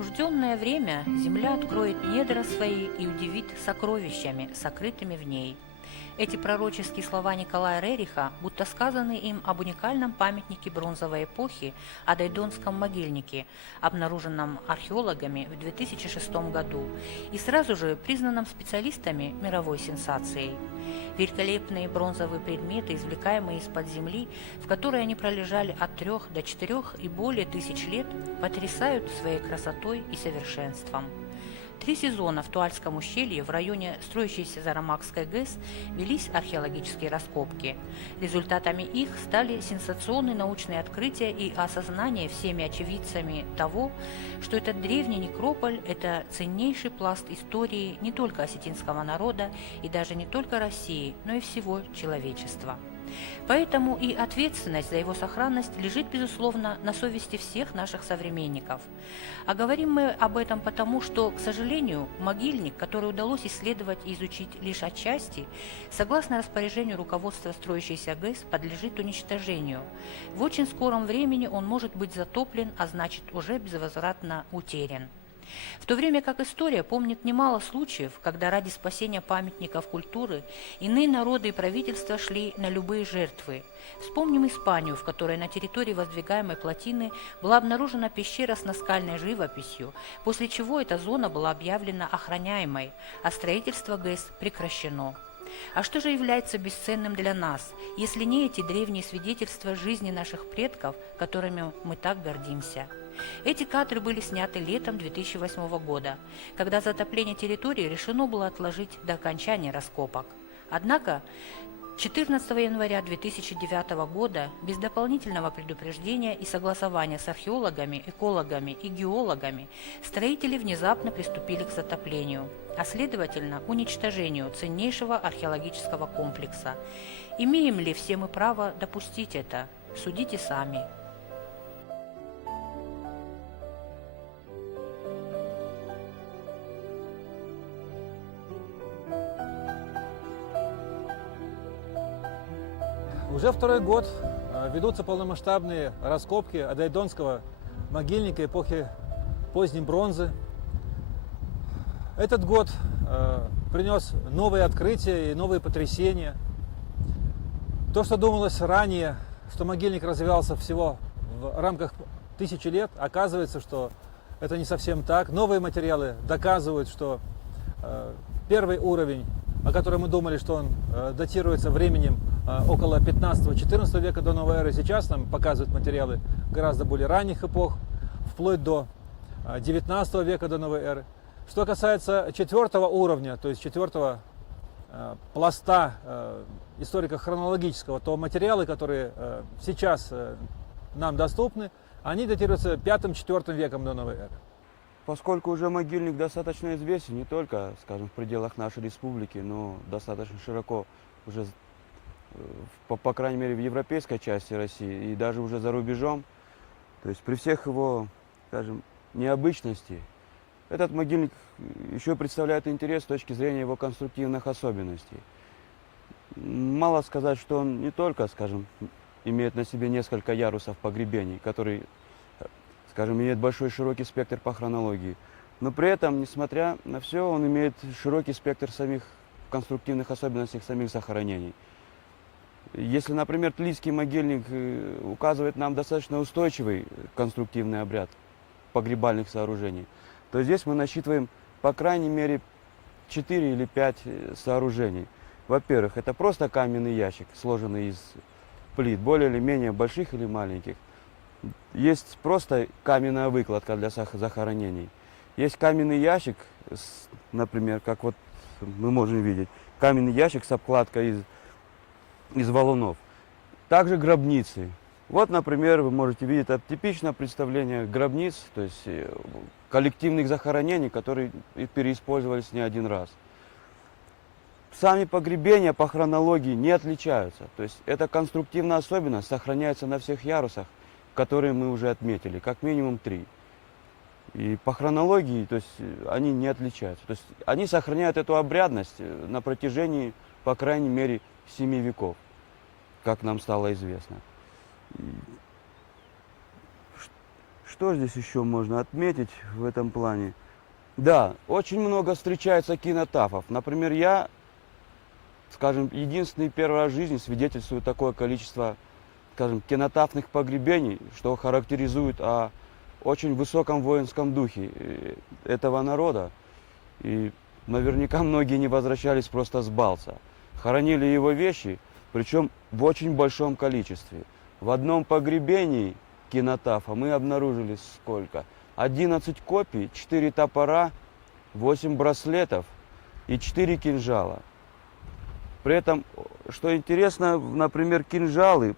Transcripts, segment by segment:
осужденное время земля откроет недра свои и удивит сокровищами, сокрытыми в ней. Эти пророческие слова Николая Рериха будто сказаны им об уникальном памятнике бронзовой эпохи, о Дойдонском могильнике, обнаруженном археологами в 2006 году и сразу же признанном специалистами мировой сенсацией. Великолепные бронзовые предметы, извлекаемые из-под земли, в которой они пролежали от 3 до 4 и более тысяч лет, потрясают своей красотой и совершенством. 3 сезона в Туальском ущелье в районе строящейся Зарамакской ГЭС велись археологические раскопки. Результатами их стали сенсационные научные открытия и осознание всеми очевидцами того, что этот древний некрополь – это ценнейший пласт истории не только осетинского народа и даже не только России, но и всего человечества. Поэтому и ответственность за его сохранность лежит, безусловно, на совести всех наших современников. А говорим мы об этом потому, что, к сожалению, могильник, который удалось исследовать и изучить лишь отчасти, согласно распоряжению руководства строящейся ГЭС, подлежит уничтожению. В очень скором времени он может быть затоплен, а значит уже безвозвратно утерян. В то время как история помнит немало случаев, когда ради спасения памятников культуры иные народы и правительства шли на любые жертвы. Вспомним Испанию, в которой на территории воздвигаемой плотины была обнаружена пещера с наскальной живописью, после чего эта зона была объявлена охраняемой, а строительство ГЭС прекращено. А что же является бесценным для нас, если не эти древние свидетельства жизни наших предков, которыми мы так гордимся? Эти кадры были сняты летом 2008 года, когда затопление территории решено было отложить до окончания раскопок. Однако 14 января 2009 года без дополнительного предупреждения и согласования с археологами, экологами и геологами строители внезапно приступили к затоплению, а следовательно уничтожению ценнейшего археологического комплекса. Имеем ли все мы право допустить это? Судите сами. Уже второй год ведутся полномасштабные раскопки Дойдонского могильника эпохи поздней бронзы. Этот год принес новые открытия и новые потрясения. То, что думалось ранее, что могильник развивался всего в рамках 1000 лет, оказывается, что это не совсем так. Новые материалы доказывают, что первый уровень, о котором мы думали, что он датируется временем около 15-14 века до новой эры, сейчас нам показывают материалы гораздо более ранних эпох, вплоть до 19 века до новой эры. Что касается 4-го уровня, то есть 4-го пласта историко-хронологического, то материалы, которые сейчас нам доступны, они датируются 5-4 веком до новой эры. Поскольку уже могильник достаточно известен не только, скажем, в пределах нашей республики, но достаточно широко уже, по крайней мере, в европейской части России и даже уже за рубежом, то есть при всех его, скажем, необычности, этот могильник еще представляет интерес с точки зрения его конструктивных особенностей. Мало сказать, что он не только, скажем, имеет на себе несколько ярусов погребений, которые, скажем, имеет большой широкий спектр по хронологии, но при этом, несмотря на все, он имеет широкий спектр самих конструктивных особенностей самих захоронений. Если, например, Тлийский могильник указывает нам достаточно устойчивый конструктивный обряд погребальных сооружений, то здесь мы насчитываем, по крайней мере, 4 или 5 сооружений. Во-первых, это просто каменный ящик, сложенный из плит, более или менее больших или маленьких. Есть просто каменная выкладка для захоронений. Есть каменный ящик, например, как вот мы можем видеть, каменный ящик с обкладкой из валунов. Также гробницы. Вот, например, вы можете видеть это типичное представление гробниц, то есть коллективных захоронений, которые переиспользовались не один раз. Сами погребения по хронологии не отличаются. То есть эта конструктивная особенность сохраняется на всех ярусах, которые мы уже отметили, как минимум 3. И по хронологии, то есть они не отличаются. То есть они сохраняют эту обрядность на протяжении, по крайней мере, 7 веков, как нам стало известно. что здесь еще можно отметить в этом плане? Да, очень много встречается кинотафов. Например, я, скажем, единственный первый раз в жизни свидетельствую такое количество, скажем, кинотафных погребений, что характеризует о очень высоком воинском духе этого народа. И наверняка многие не возвращались просто с Балса. Хоронили его вещи, причем в очень большом количестве. В одном погребении кинотафа мы обнаружили сколько? 11 копий, 4 топора, 8 браслетов и 4 кинжала. При этом, что интересно, например, кинжалы,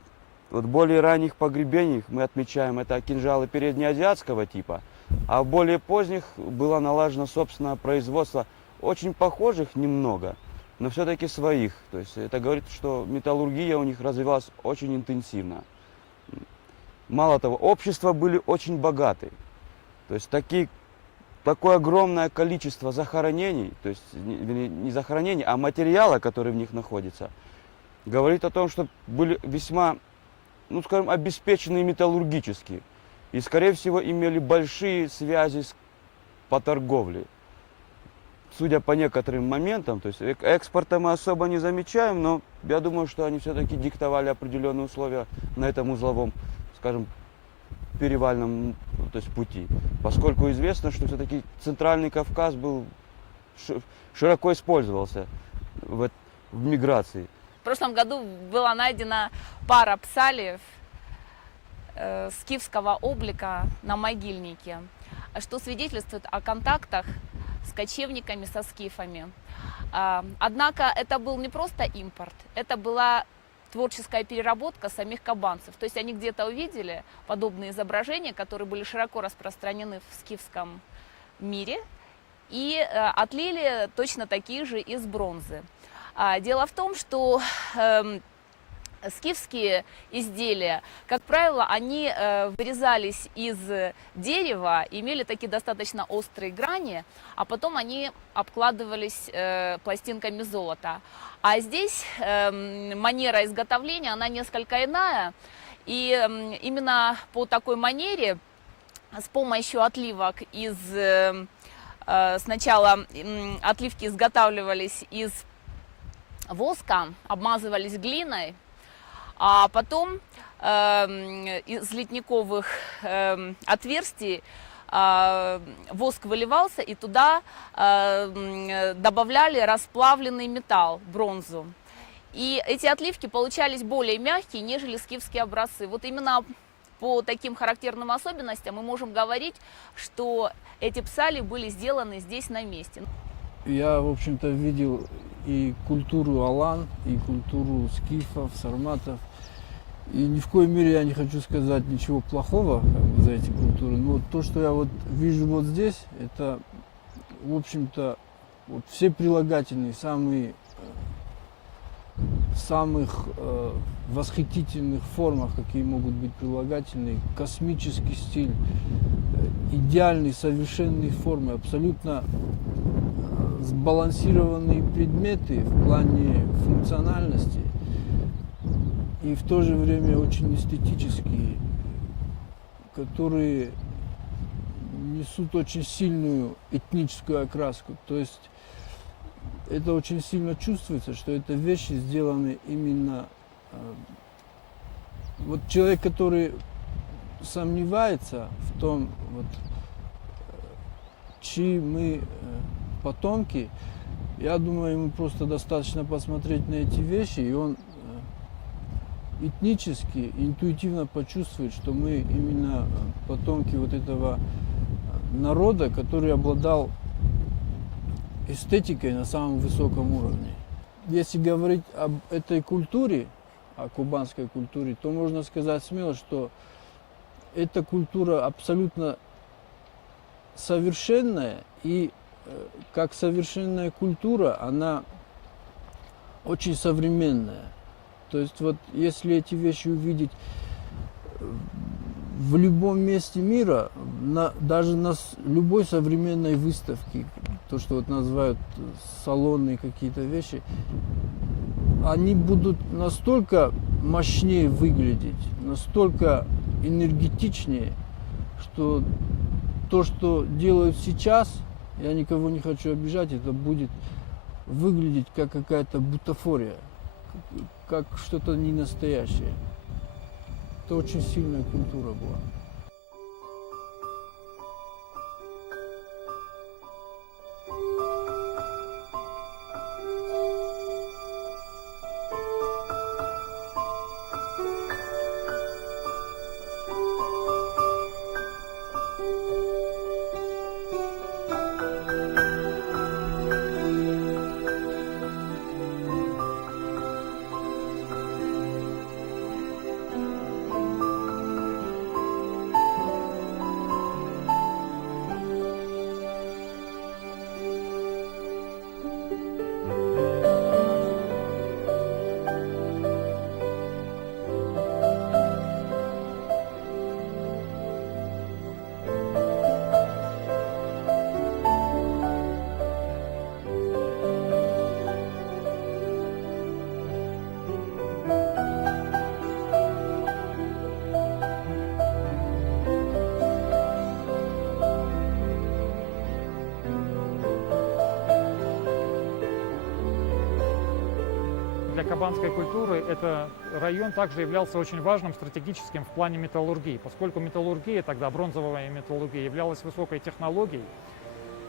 вот в более ранних погребениях мы отмечаем, это кинжалы переднеазиатского типа, а в более поздних было налажено собственное производство очень похожих немного, но все-таки своих. То есть это говорит, что металлургия у них развивалась очень интенсивно. Мало того, общества были очень богаты. То есть такое огромное количество захоронений, то есть не захоронений, а материала, который в них находится, говорит о том, что были весьма, ну скажем, обеспеченные металлургически. И, скорее всего, имели большие связи по торговле. Судя по некоторым моментам, то есть экспорта мы особо не замечаем, но я думаю, что они все-таки диктовали определенные условия на этом узловом, скажем, перевальном, то есть пути. Поскольку известно, что все-таки Центральный Кавказ был широко использовался в миграции. В прошлом году была найдена пара псалиев скифского облика на могильнике, что свидетельствует о контактах с кочевниками, со скифами. Однако это был не просто импорт, это была творческая переработка самих кабанцев. То есть они где-то увидели подобные изображения, которые были широко распространены в скифском мире, и отлили точно такие же из бронзы. Дело в том, что скифские изделия, как правило, они вырезались из дерева, имели такие достаточно острые грани, а потом они обкладывались пластинками золота. А здесь манера изготовления, она несколько иная, и именно по такой манере, с помощью отливок из, сначала отливки изготавливались из воска, обмазывались глиной, а потом из ледниковых отверстий воск выливался, и туда добавляли расплавленный металл, бронзу. И эти отливки получались более мягкие, нежели скифские образцы. Вот именно по таким характерным особенностям мы можем говорить, что эти псали были сделаны здесь на месте. Я, в общем-то, видел и культуру алан, и культуру скифов, сарматов. И ни в коей мере я не хочу сказать ничего плохого за эти культуры. Но то, что я вот вижу вот здесь, это, в общем-то, вот все прилагательные, самых восхитительных формах, какие могут быть прилагательные, космический стиль, идеальные, совершенные формы, абсолютно сбалансированные предметы в плане функциональности и в то же время очень эстетические, которые несут очень сильную этническую окраску. То есть это очень сильно чувствуется, что это вещи сделаны именно... Вот человек, который сомневается в том, вот, чьи мы потомки, я думаю, ему просто достаточно посмотреть на эти вещи, и он этнически, интуитивно почувствует, что мы именно потомки вот этого народа, который обладал эстетикой на самом высоком уровне. Если говорить об этой культуре, о кубанской культуре, то можно сказать смело, что эта культура абсолютно совершенная, и как совершенная культура, она очень современная. То есть вот если эти вещи увидеть в любом месте мира, даже на любой современной выставке, то, что вот называют салонные какие-то вещи, они будут настолько мощнее выглядеть, настолько энергетичнее, что то, что делают сейчас, я никого не хочу обижать, это будет выглядеть как какая-то бутафория, как что-то ненастоящее. Это очень сильная культура была. Для кабанской культуры этот район также являлся очень важным стратегическим в плане металлургии. Поскольку металлургия тогда, бронзовая металлургия, являлась высокой технологией,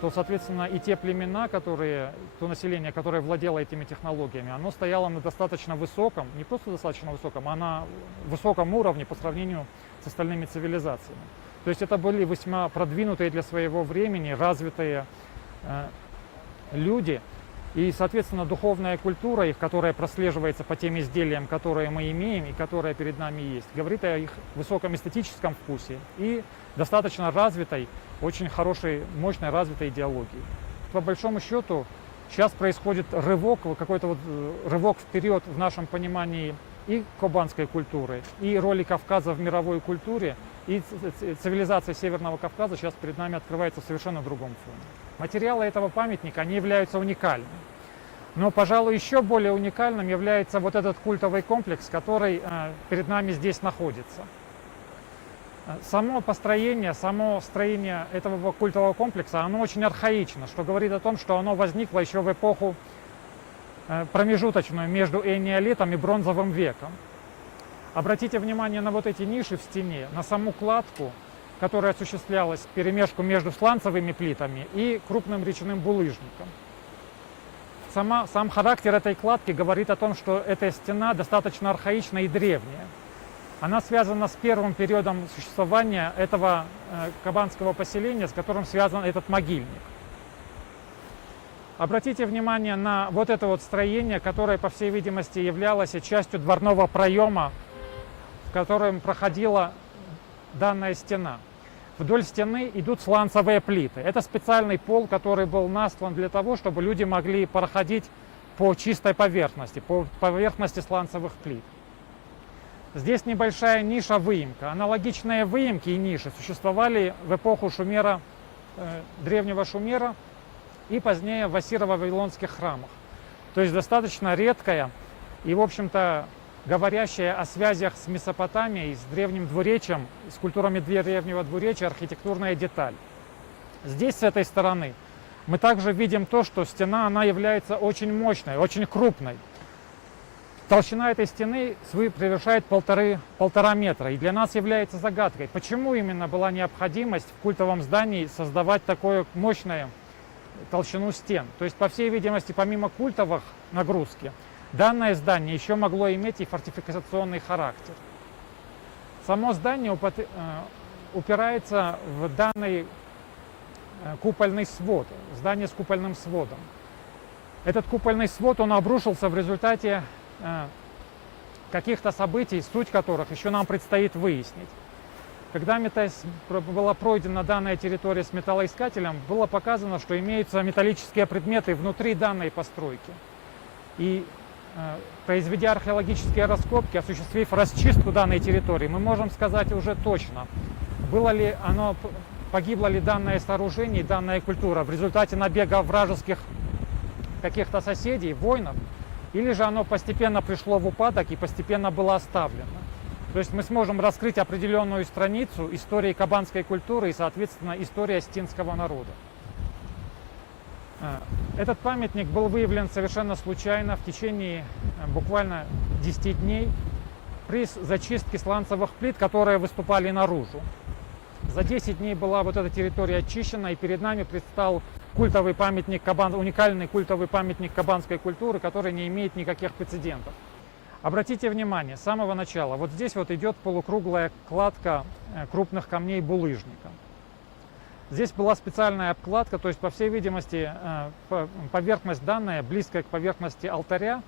то, соответственно, и те племена, то население, которое владело этими технологиями, оно стояло на достаточно высоком, не просто достаточно высоком, а на высоком уровне по сравнению с остальными цивилизациями. То есть это были весьма продвинутые для своего времени, развитые люди. И, соответственно, духовная культура их, которая прослеживается по тем изделиям, которые мы имеем и которые перед нами есть, говорит о их высоком эстетическом вкусе и достаточно развитой, очень хорошей, мощной развитой идеологии. По большому счету, сейчас происходит рывок, какой-то рывок вперед в нашем понимании и кубанской культуры, и роли Кавказа в мировой культуре, и цивилизация Северного Кавказа сейчас перед нами открывается в совершенно другом фоне. Материалы этого памятника, они являются уникальными. Но, пожалуй, еще более уникальным является вот этот культовый комплекс, который перед нами здесь находится. Само строение этого культового комплекса, оно очень архаично, что говорит о том, что оно возникло еще в эпоху промежуточную между энеолитом и бронзовым веком. Обратите внимание на вот эти ниши в стене, на саму кладку, которая осуществлялась в перемешку между сланцевыми плитами и крупным речным булыжником. Сам характер этой кладки говорит о том, что эта стена достаточно архаична и древняя. Она связана с первым периодом существования этого кабанского поселения, с которым связан этот могильник. Обратите внимание на вот это вот строение, которое, по всей видимости, являлось частью дворного проема, в котором проходила данная стена. Вдоль стены идут сланцевые плиты. Это специальный пол, который был наслан для того, чтобы люди могли проходить по чистой поверхности, по поверхности сланцевых плит. Здесь небольшая ниша-выемка. Аналогичные выемки и ниши существовали в эпоху Шумера, древнего Шумера и позднее в ассиро-вавилонских храмах. То есть достаточно редкая и, в общем-то, говорящая о связях с Месопотамией, с древним двуречием, с культурами древнего двуречия архитектурная деталь. Здесь, с этой стороны, мы также видим то, что стена, она является очень мощной, очень крупной. Толщина этой стены превышает полтора метра. И для нас является загадкой, почему именно была необходимость в культовом здании создавать такую мощную толщину стен. То есть, по всей видимости, помимо культовых нагрузки, данное здание еще могло иметь и фортификационный характер. Само здание упирается в данный купольный свод, здание с купольным сводом. Этот купольный свод, он обрушился в результате каких-то событий, суть которых еще нам предстоит выяснить. Когда была пройдена данная территория с металлоискателем, было показано, что имеются металлические предметы внутри данной постройки. И произведя археологические раскопки, осуществив расчистку данной территории, мы можем сказать уже точно, погибло ли данное сооружение, данная культура в результате набега вражеских каких-то соседей, воинов, или же оно постепенно пришло в упадок и постепенно было оставлено. То есть мы сможем раскрыть определенную страницу истории кабанской культуры и, соответственно, истории остинского народа. Этот памятник был выявлен совершенно случайно в течение буквально 10 дней при зачистке сланцевых плит, которые выступали наружу. За 10 дней была вот эта территория очищена, и перед нами предстал культовый памятник уникальный культовый памятник кабанской культуры, который не имеет никаких прецедентов. Обратите внимание, с самого начала, вот здесь вот идет полукруглая кладка крупных камней булыжника. Здесь была специальная обкладка, то есть, по всей видимости, поверхность данная, близкая к поверхности алтаря,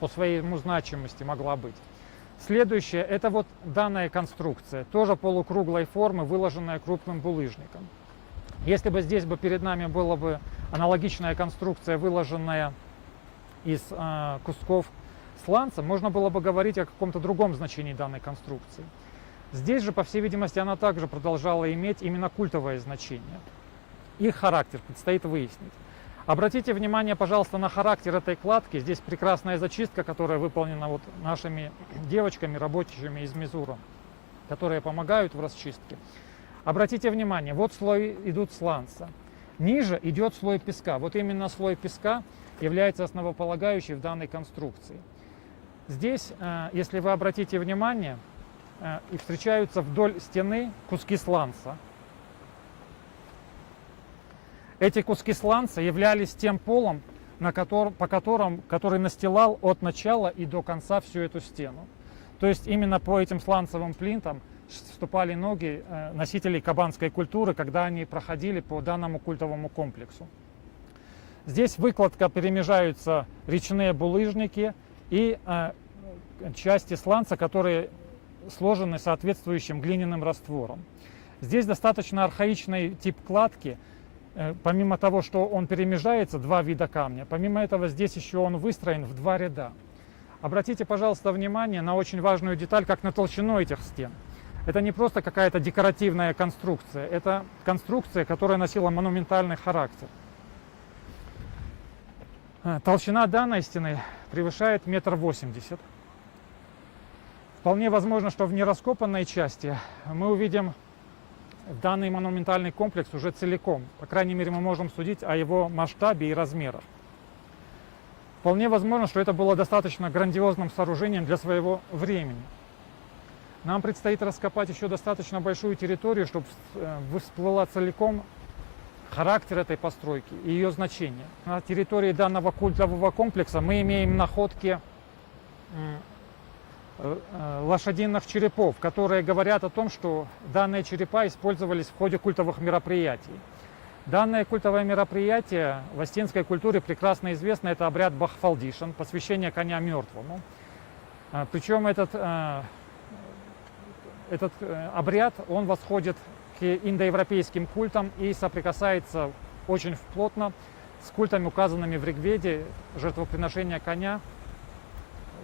по своей значимости могла быть. Следующее, это вот данная конструкция, тоже полукруглой формы, выложенная крупным булыжником. Если бы здесь бы перед нами была бы аналогичная конструкция, выложенная из кусков сланца, можно было бы говорить о каком-то другом значении данной конструкции. Здесь же, по всей видимости, она также продолжала иметь именно культовое значение. Их характер предстоит выяснить. Обратите внимание, пожалуйста, на характер этой кладки. Здесь прекрасная зачистка, которая выполнена вот нашими девочками, рабочими из Мизура, которые помогают в расчистке. Обратите внимание, вот слой идут сланца. Ниже идет слой песка. Вот именно слой песка является основополагающим в данной конструкции. Здесь, если вы обратите внимание, и встречаются вдоль стены куски сланца. Эти куски сланца являлись тем полом, который настилал от начала и до конца всю эту стену. То есть именно по этим сланцевым плинтам вступали ноги носителей кабанской культуры, когда они проходили по данному культовому комплексу. Здесь выкладка перемежаются речные булыжники и части сланца, которые сложены соответствующим глиняным раствором. Здесь достаточно архаичный тип кладки. Помимо того, что он перемежается, два вида камня, помимо этого здесь еще он выстроен в два ряда. Обратите, пожалуйста, внимание на очень важную деталь, как на толщину этих стен. Это не просто какая-то декоративная конструкция, это конструкция, которая носила монументальный характер. Толщина данной стены превышает 1,80 м. Вполне возможно, что в нераскопанной части мы увидим данный монументальный комплекс уже целиком. По крайней мере, мы можем судить о его масштабе и размерах. Вполне возможно, что это было достаточно грандиозным сооружением для своего времени. Нам предстоит раскопать еще достаточно большую территорию, чтобы всплыла целиком характер этой постройки и ее значение. На территории данного культового комплекса мы имеем находки лошадиных черепов, которые говорят о том, что данные черепа использовались в ходе культовых мероприятий. Данное культовое мероприятие в остинской культуре прекрасно известно, это обряд бахфалдишен, посвящение коня мертвому. Причем этот обряд, он восходит к индоевропейским культам и соприкасается очень плотно с культами, указанными в Ригведе, жертвоприношения коня,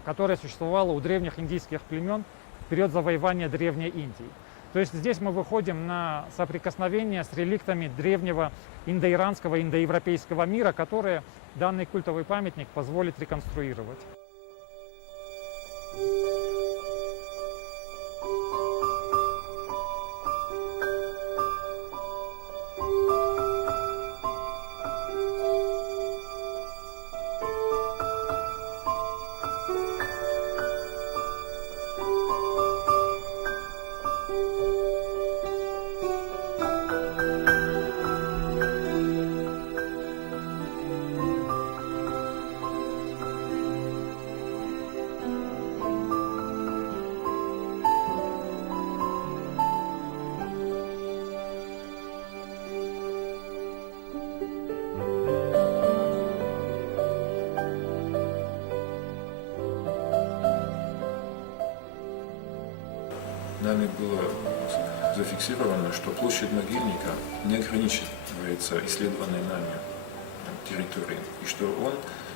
которое существовало у древних индийских племен в период завоевания Древней Индии. То есть здесь мы выходим на соприкосновение с реликтами древнего индоиранского, индоевропейского мира, которые данный культовый памятник позволит реконструировать. Нами было зафиксировано, что площадь могильника не ограничивается исследованной нами территорией, и что он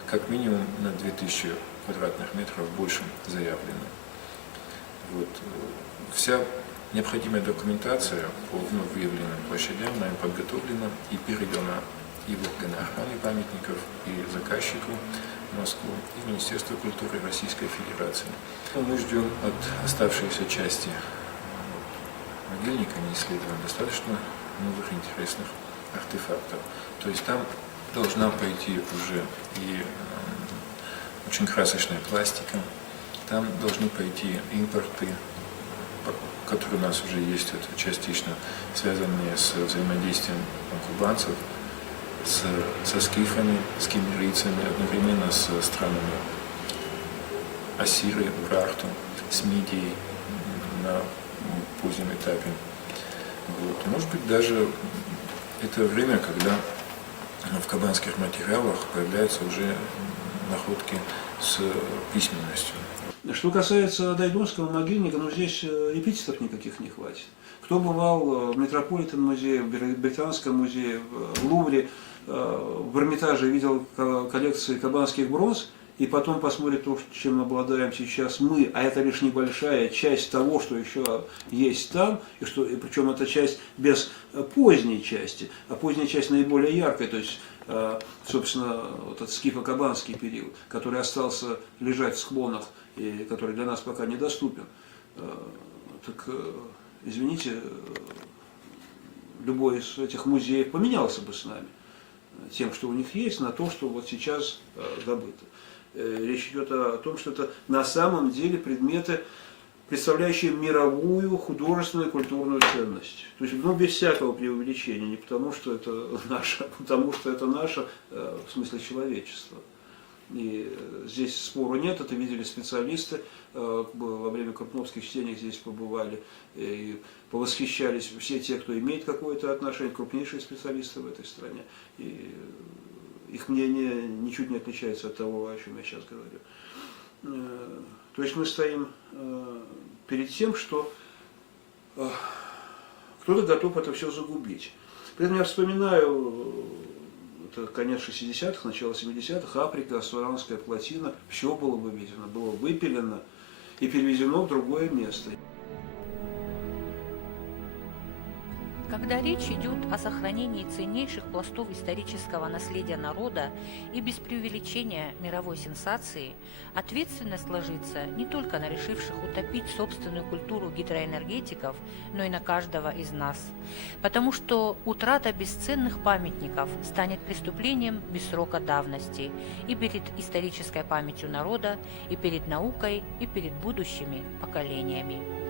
как минимум на 2000 квадратных метров больше заявлено. Вот. Вся необходимая документация по вновь выявленным площадям нами подготовлена и передана и в органы охраны памятников, и заказчику в Москву, и в Министерство культуры Российской Федерации. Мы ждем от оставшейся части могильника не исследован достаточно новых интересных артефактов. То есть там должна пойти уже и очень красочная пластика, там должны пойти импорты, которые у нас уже есть, это частично связанные с взаимодействием кубанцев, со скифами, с киммерийцами, одновременно с странами Ассиры, Урарту, с Мидией на позднем этапе. Вот. Может быть, даже это время, когда в кабанских материалах появляются уже находки с письменностью. Что касается Дайдонского могильника, ну здесь эпитетов никаких не хватит. Кто бывал в Метрополитен-музее, в Британском музее, в Лувре, в Эрмитаже, видел коллекции кабанских бронз, и потом посмотрит то, чем обладаем сейчас мы, а это лишь небольшая часть того, что еще есть там, и причем это часть без поздней части, а поздняя часть наиболее яркая, то есть, собственно, вот этот скифо-кабанский период, который остался лежать в склонах, и который для нас пока недоступен. Так, извините, любой из этих музеев поменялся бы с нами, тем, что у них есть, на то, что вот сейчас добыто. Речь идет о том, что это на самом деле предметы, представляющие мировую художественную и культурную ценность. То есть, ну, без всякого преувеличения, не потому, что это наше, а потому, что это наше, в смысле человечества. И здесь спору нет, это видели специалисты, во время крупновских чтений здесь побывали, и повосхищались все те, кто имеет какое-то отношение, крупнейшие специалисты в этой стране. И их мнение ничуть не отличается от того, о чем я сейчас говорю. То есть мы стоим перед тем, что кто-то готов это все загубить. При этом я вспоминаю, это конец 60-х, начало 70-х, Африка, Асуанская плотина, все было вывезено, было выпилено и перевезено в другое место. Когда речь идет о сохранении ценнейших пластов исторического наследия народа и без преувеличения мировой сенсации, ответственность ложится не только на решивших утопить собственную культуру гидроэнергетиков, но и на каждого из нас. Потому что утрата бесценных памятников станет преступлением без срока давности и перед исторической памятью народа, и перед наукой, и перед будущими поколениями.